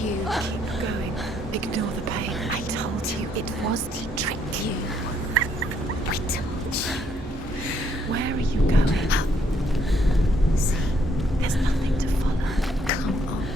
you. Keep going. Ignore the pain. I told you it was to trick you. I told you. Where are you going? See, There's nothing to follow. come on.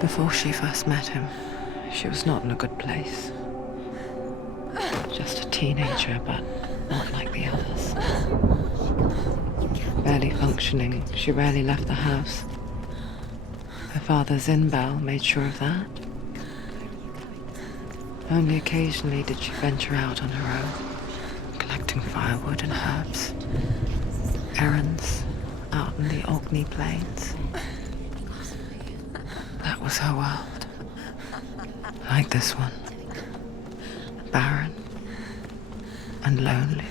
Before she first met him, she was not in a good place. Just a teenager, but not like the others. Barely functioning, she rarely left the house. Her father's in-bell made sure of that. Only occasionally did she venture out on her own, collecting firewood and herbs. Errands out in the Orkney Plains. That was her world. Like this one. Barren and lonely.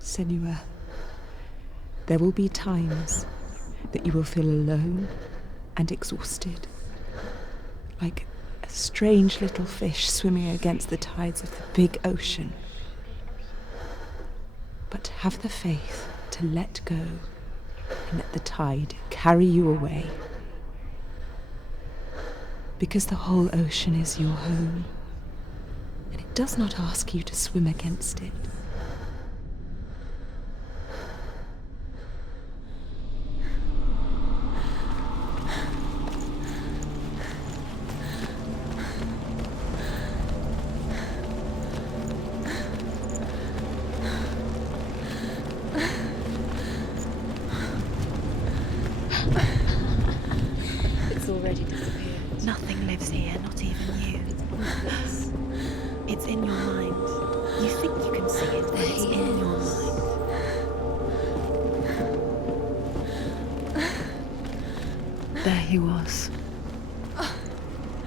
Senua, there will be times that you will feel alone and exhausted, like a strange little fish swimming against the tides of the big ocean. But have the faith to let go and let the tide carry you away. Because the whole ocean is your home, and it does not ask you to swim against it. It's already disappeared. Nothing lives here, not even you. It's in your mind. You think you can see it, but it's in your mind. There he was,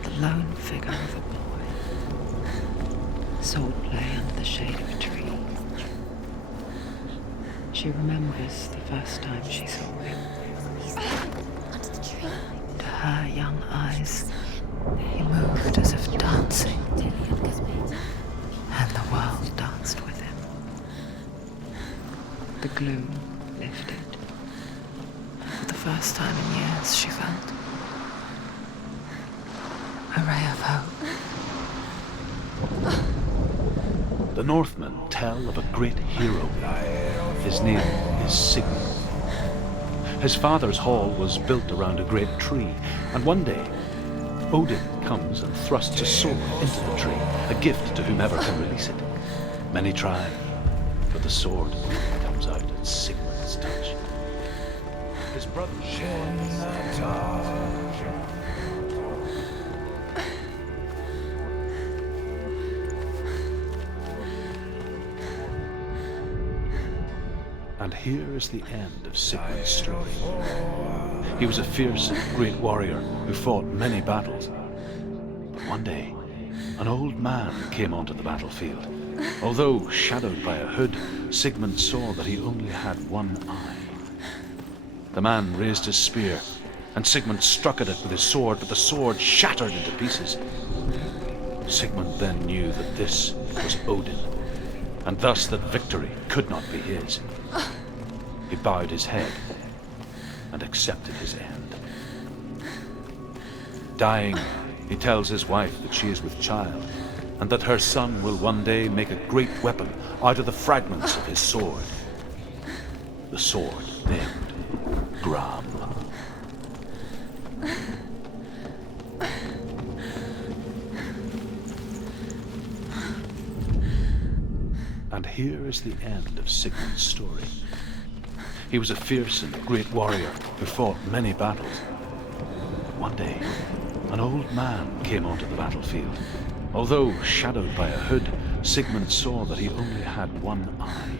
the lone figure of a boy. Swordplay under the shade of a tree. She remembers the first time she saw him. Under the tree. To her young eyes, he moved as if dancing, and the world danced with him. The gloom lifted. For the first time in years, she felt a ray of hope. The Northmen tell of a great hero. His name is Sigmund. His father's hall was built around a great tree, and one day Odin comes and thrusts a sword into the tree, a gift to whomever can release it. Many try, but the sword comes out at Sigmund's touch. His brother And here is the end of Sigmund's story. He was a fierce and great warrior who fought many battles. But one day, an old man came onto the battlefield. Although shadowed by a hood, Sigmund saw that he only had one eye. The man raised his spear, and Sigmund struck at it with his sword, but the sword shattered into pieces. Sigmund then knew that this was Odin, and thus that victory could not be his. He bowed his head and accepted his end. Dying, he tells his wife that she is with child, and that her son will one day make a great weapon out of the fragments of his sword. The sword named Gram. And here is the end of Sigmund's story. He was a fierce and great warrior who fought many battles. One day, an old man came onto the battlefield. Although shadowed by a hood, Sigmund saw that he only had one eye.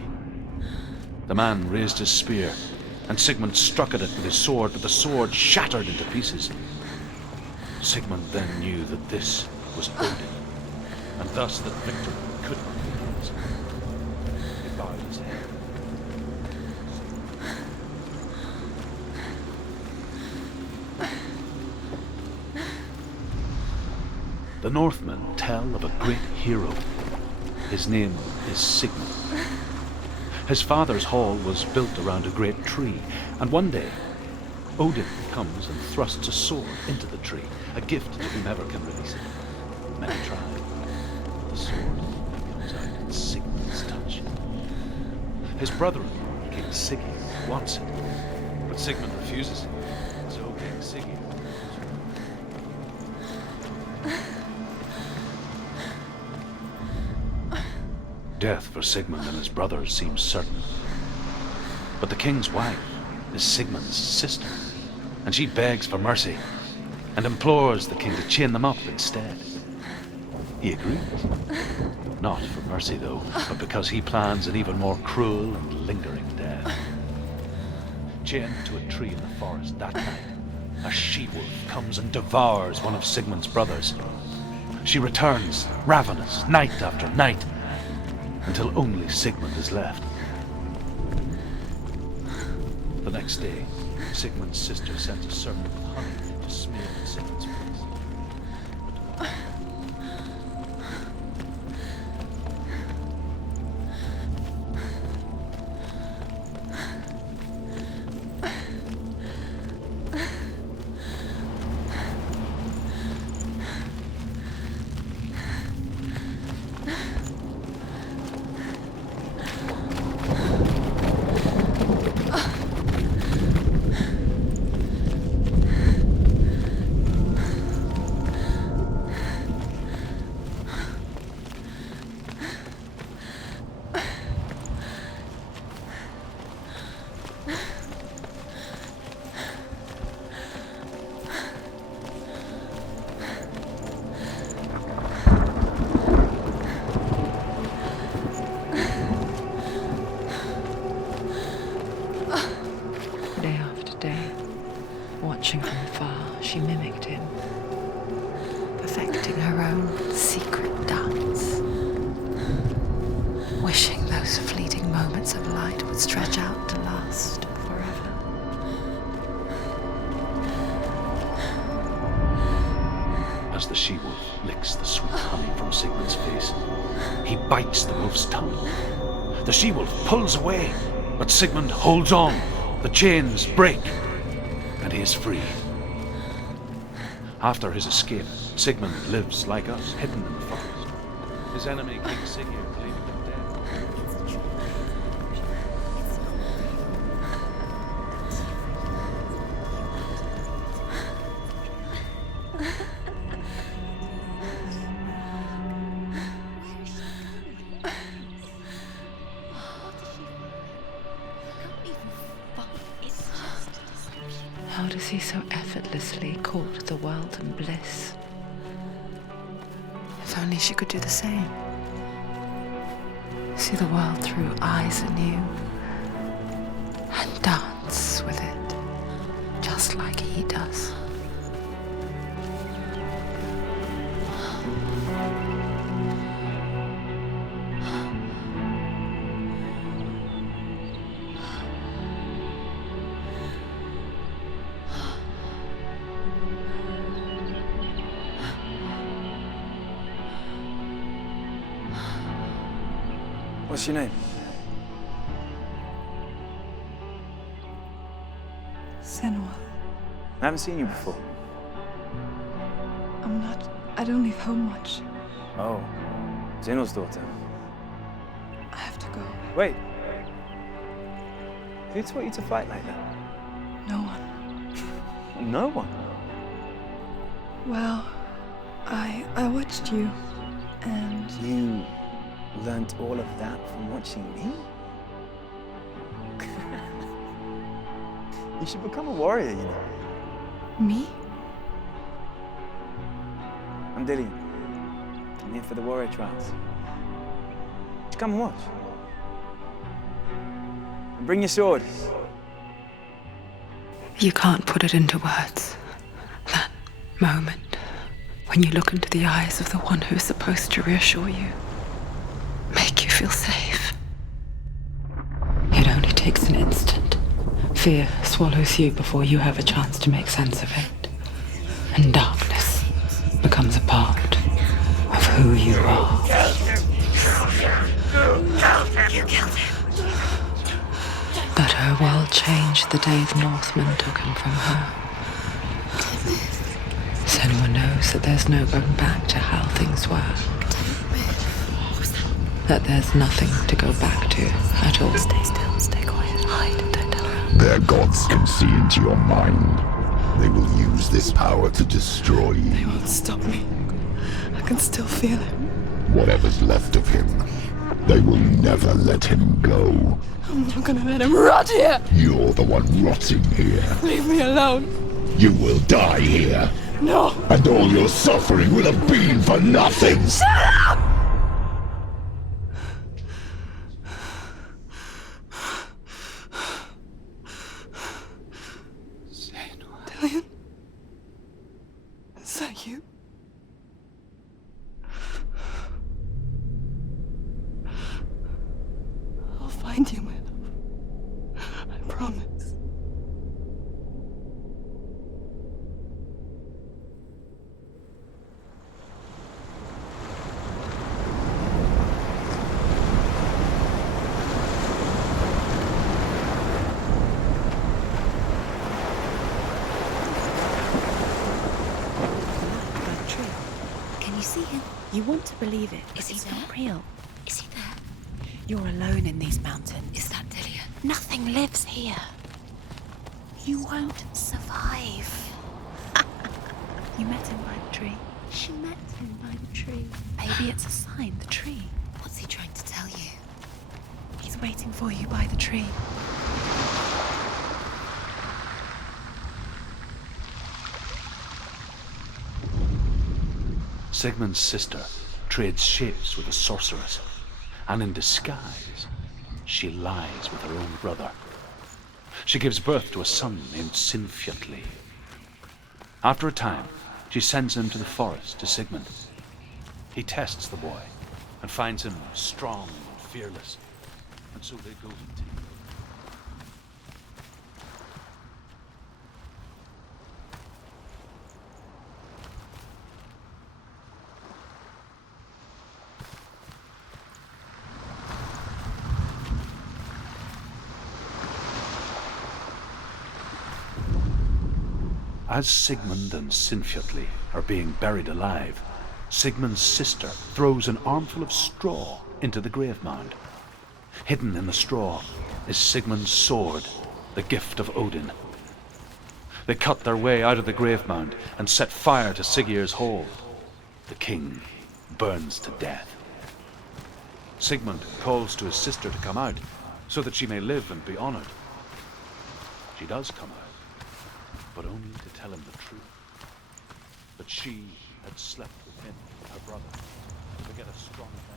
The man raised his spear, and Sigmund struck at it with his sword, but the sword shattered into pieces. Sigmund then knew that this was Odin, and thus that victory could not be his. He bowed his head. The Northmen tell of a great hero. His name is Sigmund. His father's hall was built around a great tree, and one day Odin comes and thrusts a sword into the tree, a gift to whomever can release it. Many try. The sword comes out at Sigmund's touch. His brother-in-law, King Siggy, wants it, but Sigmund refuses. So King Siggy death for Sigmund and his brothers seems certain. But the king's wife is Sigmund's sister, and she begs for mercy and implores the king to chain them up instead. He agrees. Not for mercy, though, but because he plans an even more cruel and lingering death. Chained to a tree in the forest that night, a she-wolf comes and devours one of Sigmund's brothers. She returns, ravenous, night after night, until only Sigmund is left. The next day, Sigmund's sister sends a servant with honey to smear Sigmund's face. Those fleeting moments of light would stretch out to last forever. As the she-wolf licks the sweet honey from Sigmund's face, he bites the wolf's tongue. The she-wolf pulls away, but Sigmund holds on. The chains break, and he is free. After his escape, Sigmund lives like us, hidden in the forest. His enemy, King Sigurd, believing him dead. How does he so effortlessly court the world and bliss? If only she could do the same. See the world through eyes anew and dance with it, just like he does. What's your name? Senua. I haven't seen you before. I don't leave home much. Oh, Zenua's daughter. I have to go. Wait. Who taught you to fight like that? No one. No one. Well, I watched you, and You learned all of that from watching me? You should become a warrior, you know. me? I'm Dillian. I'm here for the warrior trials. Just come and watch. And bring your sword. You can't put it into words. That moment when you look into the eyes of the one who's supposed to reassure you, make you feel safe. It only takes an instant. Fear swallows you before you have a chance to make sense of it. And darkness becomes a part of who you are. You killed him. But her world changed the day the Northmen took him from her. Senua knows that there's no going back to how things were. That there's nothing to go back to at all. Stay still, stay quiet, hide, don't tell her. Their gods can see into your mind. They will use this power to destroy They you. won't stop me. I can still feel him. Whatever's left of him, they will never let him go. I'm not gonna let him rot here. You're the one rotting here. Leave me alone. You will die here, No. and all your suffering will have been for nothing. Dillian? Is that you? I'll find you, my love. I promise. Can you see him? You want to believe it, Is but he it's there? not real. Is he there? You're alone in these mountains. Is that Dillian? Nothing lives here. You won't survive. You met him by the tree. She met him by the tree. Maybe it's a sign, the tree. What's he trying to tell you? He's waiting for you by the tree. Sigmund's sister trades shapes with a sorceress, and in disguise, she lies with her own brother. She gives birth to a son named Sinfjotli. After a time, she sends him to the forest to Sigmund. He tests the boy and finds him strong and fearless, and so they go to take her. As Sigmund and Sinfjotli are being buried alive, Sigmund's sister throws an armful of straw into the grave mound. Hidden in the straw is Sigmund's sword, the gift of Odin. They cut their way out of the grave mound and set fire to Siggeir's hall. The king burns to death. Sigmund calls to his sister to come out so that she may live and be honored. She does come out, but only to tell him the truth. That she had slept with him, her brother, to get a strong vengeance.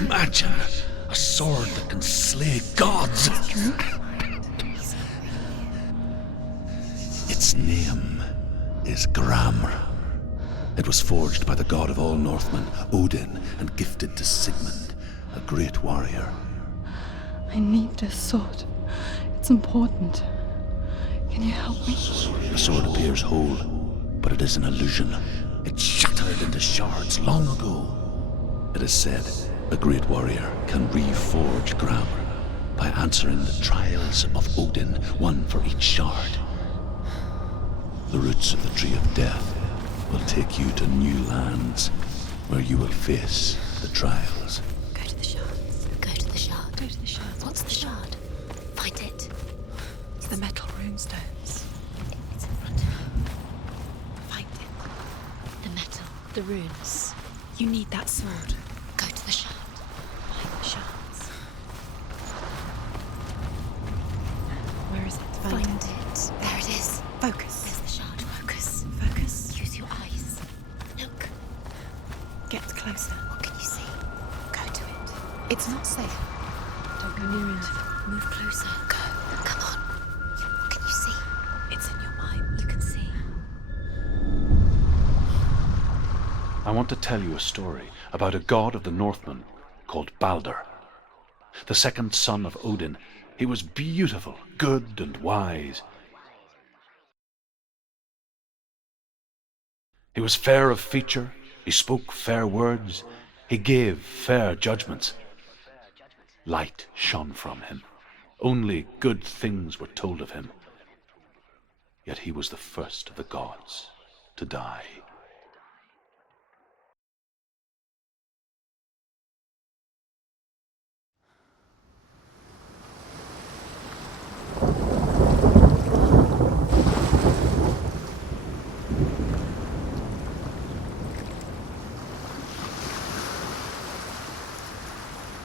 Imagine a sword that can slay gods. Its name is Gramr. It was forged by the god of all Northmen, Odin, and gifted to Sigmund, a great warrior. I need this sword. It's important. Can you help me? The sword appears whole, but it is an illusion. It shattered into shards long ago. It is said a great warrior can reforge Gramr by answering the trials of Odin, one for each shard. The roots of the Tree of Death will take you to new lands where you will face the trials. Go to the shards. Go to the shard. Go to the shard. What's the shard? Find it. It's the metal runestones. It's in front of you. Find it. The metal. The runes. You need that sword. Go to the shard. Find the shards. Where is it? Find it. There it is. Focus. There's the shard. Focus. Focus. Use your eyes. Look. Get closer. What can you see? Go to it. It's not safe. Don't go near it. Move closer. Go. Come on. What can you see? It's in your mind. You can see. I want to tell you a story about a god of the Northmen called Balder. The second son of Odin. He was beautiful, good, and wise. He was fair of feature, he spoke fair words, he gave fair judgments. Light shone from him. Only good things were told of him. Yet he was the first of the gods to die.